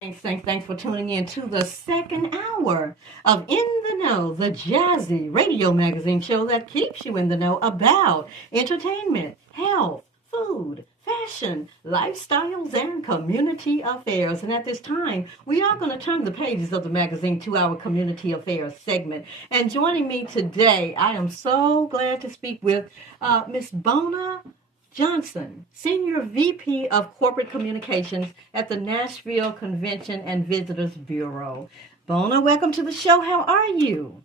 Thanks for tuning in to the second hour of In the Know, the jazzy radio magazine show that keeps you in the know about entertainment, health, food, fashion, lifestyles, and community affairs. And at this time, we are going to turn the pages of the magazine to our community affairs segment. And joining me today, I am so glad to speak with Miss Bonna Johnson, Senior VP of Corporate Communications at the Nashville Convention and Visitors Bureau. Bonna, welcome to the show. How are you?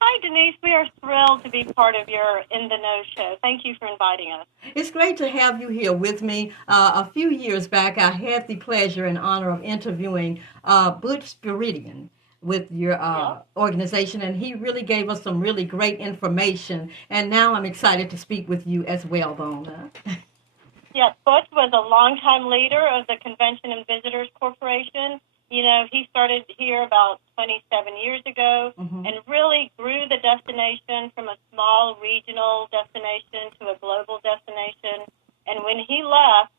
Hi, Denise. We are thrilled to be part of your In the Know show. Thank you for inviting us. It's great to have you here with me. A few years back, I had the pleasure and honor of interviewing Butch Spiridian with your organization, and he really gave us some really great information. And now I'm excited to speak with you as well, Bonna. Yes, Butch was a longtime leader of the Convention and Visitors Corporation. You know, he started here about 27 years ago and really grew the destination from a small regional destination to a global destination. And when he left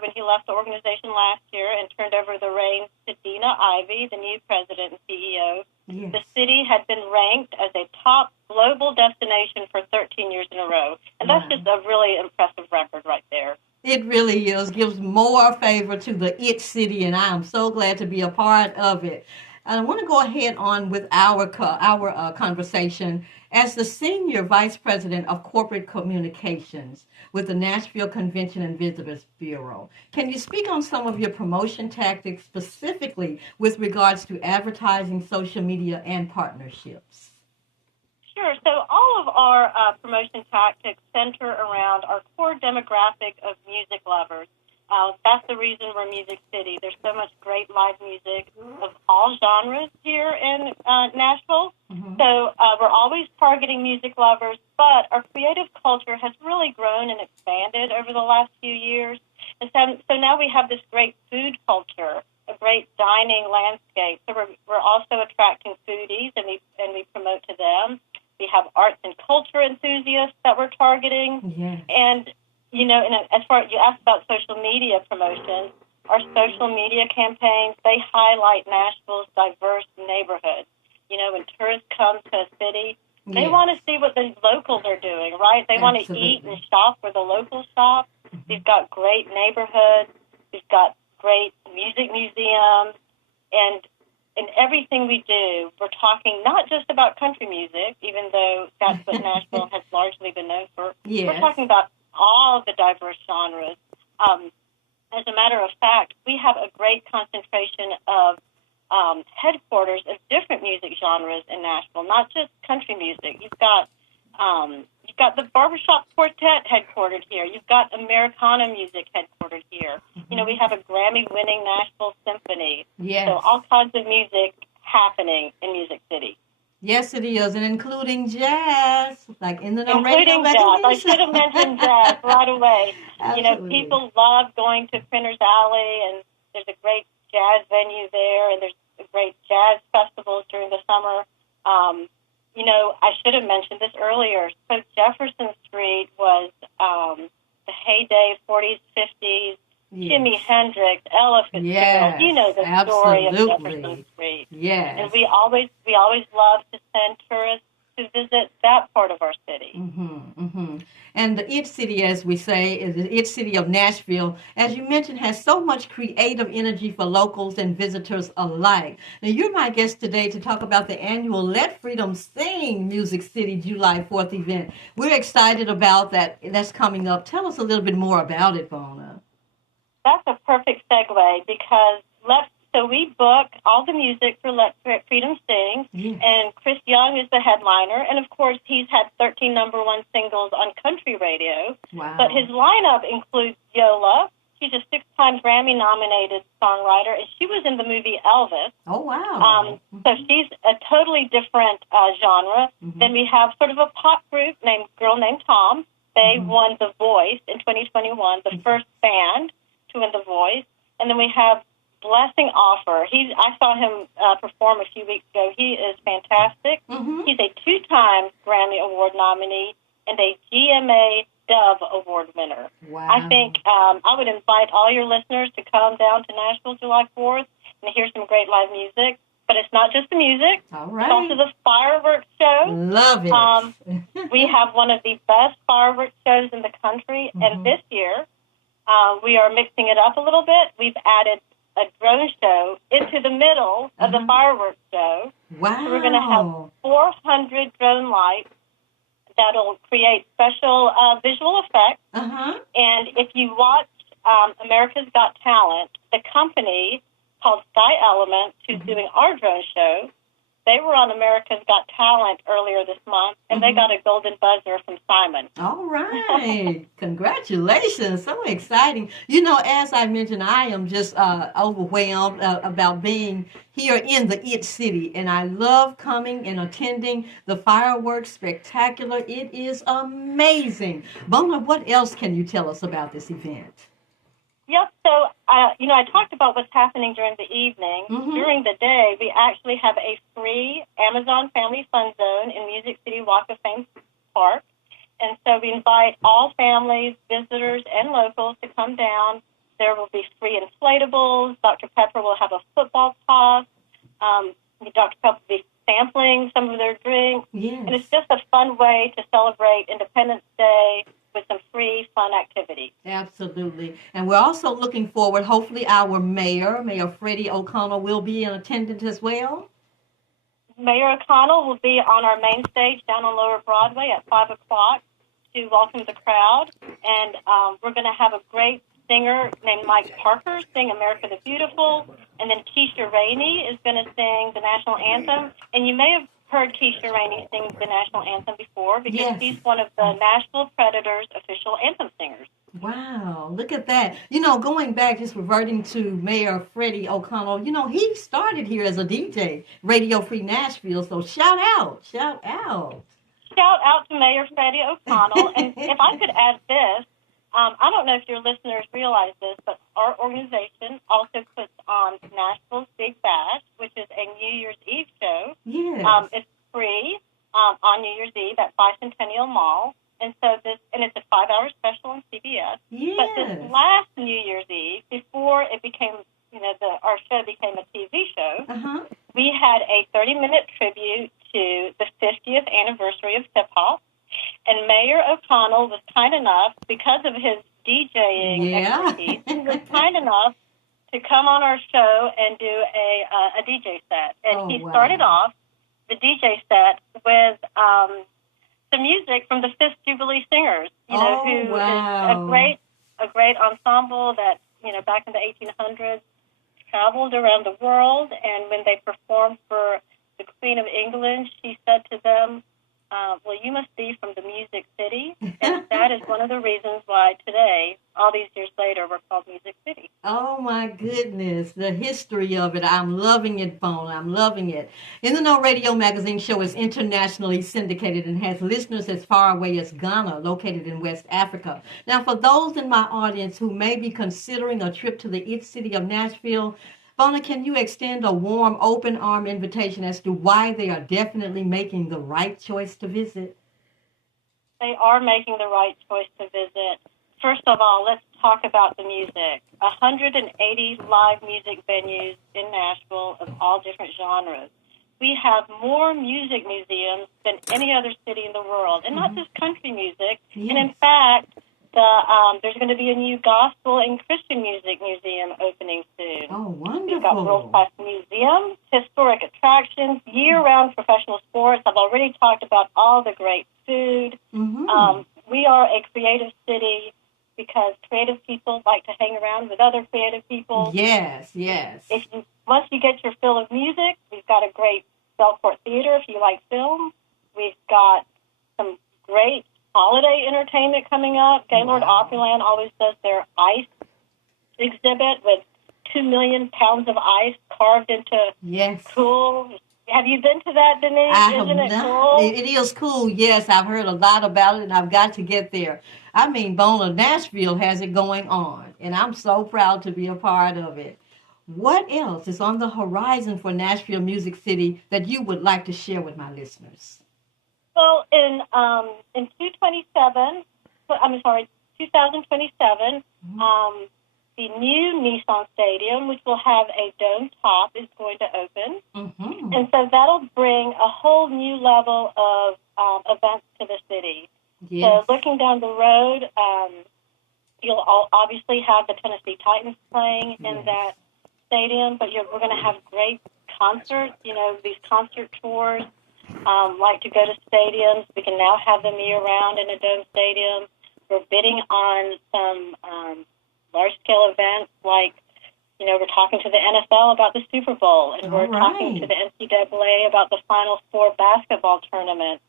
when he left the organization last year and turned over the reins to Dina Ivey, the new president and CEO, the city had been ranked as a top global destination for 13 years in a row. And that's just a really impressive record right there. It really is. Gives more favor to the It City, and I am so glad to be a part of it. And I want to go ahead on with our conversation as the Senior Vice President of Corporate Communications with the Nashville Convention and Visitors Bureau. Can you speak on some of your promotion tactics, specifically with regards to advertising, social media, and partnerships? Sure. So all of our promotion tactics center around our core demographic of music lovers. That's the reason we're Music City. There's so much great live music of all genres here in Nashville. So we're always targeting music lovers, but our creative culture has really grown and expanded over the last few years. And so now we have this great food culture, a great dining landscape. So we're also attracting foodies, and we promote to them. We have arts and culture enthusiasts that we're targeting. And you know, and as far as you asked about social media promotions, our social media campaigns, they highlight Nashville's diverse neighborhoods. You know, when tourists come to a city, they want to see what the locals are doing, right? They want to eat and shop where the locals shop. We've got great neighborhoods. We've got great music museums. And in everything we do, we're talking not just about country music, even though that's what Nashville has largely been known for. We're talking about all of the diverse genres. As a matter of fact, we have a great concentration of headquarters of different music genres in Nashville, not just country music. You've got the barbershop quartet headquartered here. You've got Americana music headquartered here. You know, we have a Grammy-winning Nashville Symphony. So all kinds of music happening in Music City. Yes, it is, and including jazz, like in the including jazz. I should have mentioned jazz right away. Absolutely. You know, people love going to Printers Alley, and there's a great jazz venue there, and there's great jazz festivals during the summer. You know, I should have mentioned this earlier. So Jefferson Street was the heyday, 40s, 50s. Jimi Hendrix, Ella Fitzgerald. You know the story of Jefferson Street. And we always love to send tourists to visit that part of our city. And the It City, as we say, is the It City of Nashville, as you mentioned, has so much creative energy for locals and visitors alike. Now, you're my guest today to talk about the annual Let Freedom Sing Music City July 4th event. We're excited about that. That's coming up. Tell us a little bit more about it, Bonna. That's a perfect segue because so we book all the music for Let Freedom Sing, and Chris Young is the headliner, and of course he's had 13 number one singles on country radio. But his lineup includes Yola. She's a 6-time Grammy-nominated songwriter, and she was in the movie Elvis. So she's a totally different genre. Then we have sort of a pop group girl named Tom. They won The Voice in 2021, the first band to win The Voice. And then we have Blessing Offer. I saw him perform a few weeks ago. He is fantastic. He's a 2-time Grammy Award nominee and a GMA Dove Award winner. Wow. I think I would invite all your listeners to come down to Nashville July 4th and hear some great live music. But it's not just the music. All right. It's also the fireworks show. Love it. We have one of the best fireworks shows in the country, and this year we are mixing it up a little bit. We've added a drone show into the middle of the fireworks show. Wow. So we're going to have 400 drone lights that'll create special visual effects. And if you watch America's Got Talent, the company called Sky Elements, who's doing our drone show, they were on America's Got Talent earlier this month, and they got a golden buzzer from Simon. All right. Congratulations. So exciting. You know, as I mentioned, I am just overwhelmed about being here in the It City, and I love coming and attending the fireworks spectacular. It is amazing. Bonna, what else can you tell us about this event? Yep. So, I talked about what's happening during the evening. During the day, we actually have a free Amazon Family Fun Zone in Music City Walk of Fame Park. And so we invite all families, visitors, and locals to come down. There will be free inflatables. Dr. Pepper will have a football toss. Dr. Pepper will be sampling some of their drinks. Yes. And it's just a fun way to celebrate Independence Day with some free, fun activities. Absolutely. And we're also looking forward, hopefully our Mayor Freddie O'Connell, will be in attendance as well. Mayor O'Connell will be on our main stage down on Lower Broadway at 5 o'clock to welcome the crowd. And we're going to have a great singer named Mike Parker sing America the Beautiful. And then Keisha Rainey is going to sing the national anthem. And you may have heard Keisha Rainey sing the national anthem before because she's one of the Nashville Predators' official anthem singers. Wow, look at that. You know, going back, just reverting to Mayor Freddie O'Connell, you know, he started here as a DJ, Radio Free Nashville, so shout out. Shout out to Mayor Freddie O'Connell. And if I could add this, I don't know if your listeners realize this, but our organization also puts on Nashville's Big Bash, which is a New Year's Eve show. Yes. It's free on New Year's Eve at Bicentennial Mall. And so it's a 5-hour special on CBS. Yes. But this last New Year's Eve, before it became, our show became a TV show, we had a 30-minute tribute to the 50th anniversary of hip-hop. And Mayor O'Connell was kind enough, because of his DJing expertise, he was kind enough to come on our show and do a DJ set. And he started off the DJ set with some music from the Fifth Jubilee Singers, who is a great ensemble that, back in the 1800s traveled around the world. And when they performed for the Queen of England, she said to them, well, you must be from the Music City, and that is one of the reasons why today, all these years later, we're called Music City. Oh, my goodness, the history of it. I'm loving it, Bonna. I'm loving it. In the Know Radio magazine show is internationally syndicated and has listeners as far away as Ghana, located in West Africa. Now, for those in my audience who may be considering a trip to the It City of Nashville, Bonna, can you extend a warm, open-arm invitation as to why they are definitely making the right choice to visit? They are making the right choice to visit. First of all, let's talk about the music. 180 live music venues in Nashville of all different genres. We have more music museums than any other city in the world, and not just country music. Yes. And in fact, there's going to be a new gospel and Christian music museum opening soon. Oh, wonderful. We've got world-class museums, historic attractions, year-round professional sports. I've already talked about all the great food. We are a creative city because creative people like to hang around with other creative people. Yes. Once you get your fill of music, we've got a great Belcourt Theater if you like film. We've got some great holiday entertainment coming up. Gaylord Opryland always does their ice exhibit with 2 million pounds of ice carved into cool. Have you been to that, Deniece? Isn't it cool? It is cool, yes. I've heard a lot about it, and I've got to get there. I mean, Bonna, Nashville has it going on, and I'm so proud to be a part of it. What else is on the horizon for Nashville Music City that you would like to share with my listeners? Well, in 2027, 2027. The new Nissan Stadium, which will have a dome top, is going to open. Mm-hmm. And so that'll bring a whole new level of events to the city. Yes. So looking down the road, you'll obviously have the Tennessee Titans playing in that stadium, but we're going to have great concerts, these concert tours. Like to go to stadiums. We can now have them year-round in a dome stadium. We're bidding on some large-scale events like, we're talking to the NFL about the Super Bowl, and we're talking to the NCAA about the Final Four basketball tournament.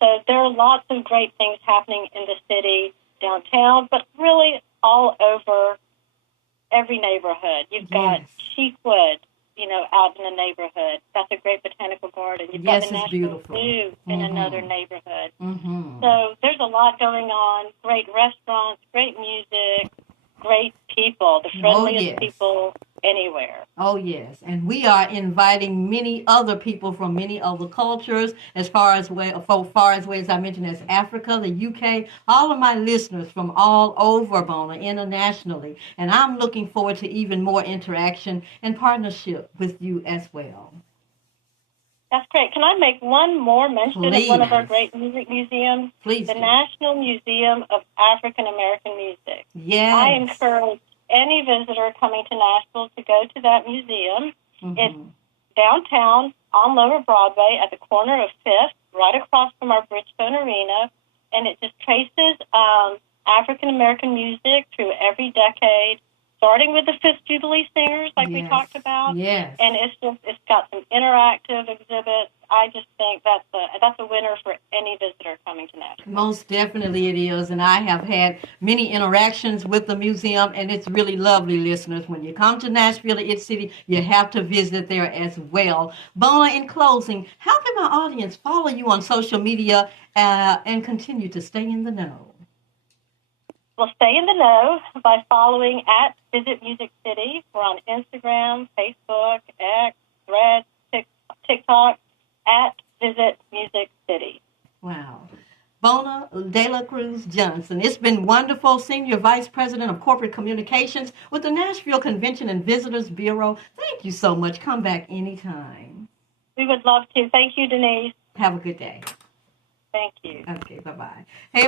So there are lots of great things happening in the city, downtown, but really all over every neighborhood. You've got Cheekwood, out in the neighborhood. That's a great botanical garden. You've got the Nashville Zoo in another neighborhood. Mm-hmm. So there's a lot going on. Great restaurants, great music, great people, the friendliest people anywhere. Oh, yes. And we are inviting many other people from many other cultures, as far as ways I mentioned, as Africa, the UK, all of my listeners from all over Bonna internationally. And I'm looking forward to even more interaction and partnership with you as well. That's great. Can I make one more mention of one of our great music museums? Please. The National Museum of African American Music. Yes. I encourage any visitor coming to Nashville to go to that museum. Mm-hmm. It's downtown on Lower Broadway at the corner of 5th, right across from our Bridgestone Arena, and it just traces African American music through every decade, starting with the Fifth Jubilee Singers, like we talked about. Yes. And it's got some interactive exhibits. I just think that's a winner for any visitor coming to Nashville. Most definitely it is, and I have had many interactions with the museum, and it's really lovely, listeners. When you come to Nashville, its city, you have to visit there as well. Bonna, in closing, how can my audience follow you on social media and continue to stay in the know? Well, stay in the know by following at Visit Music City. We're on Instagram, Facebook, X, Threads, TikTok, at Visit Music City. Wow. Bonna De La Cruz Johnson. It's been wonderful, Senior Vice President of Corporate Communications with the Nashville Convention and Visitors Bureau. Thank you so much. Come back anytime. We would love to. Thank you, Denise. Have a good day. Thank you. Okay, bye-bye. Hey,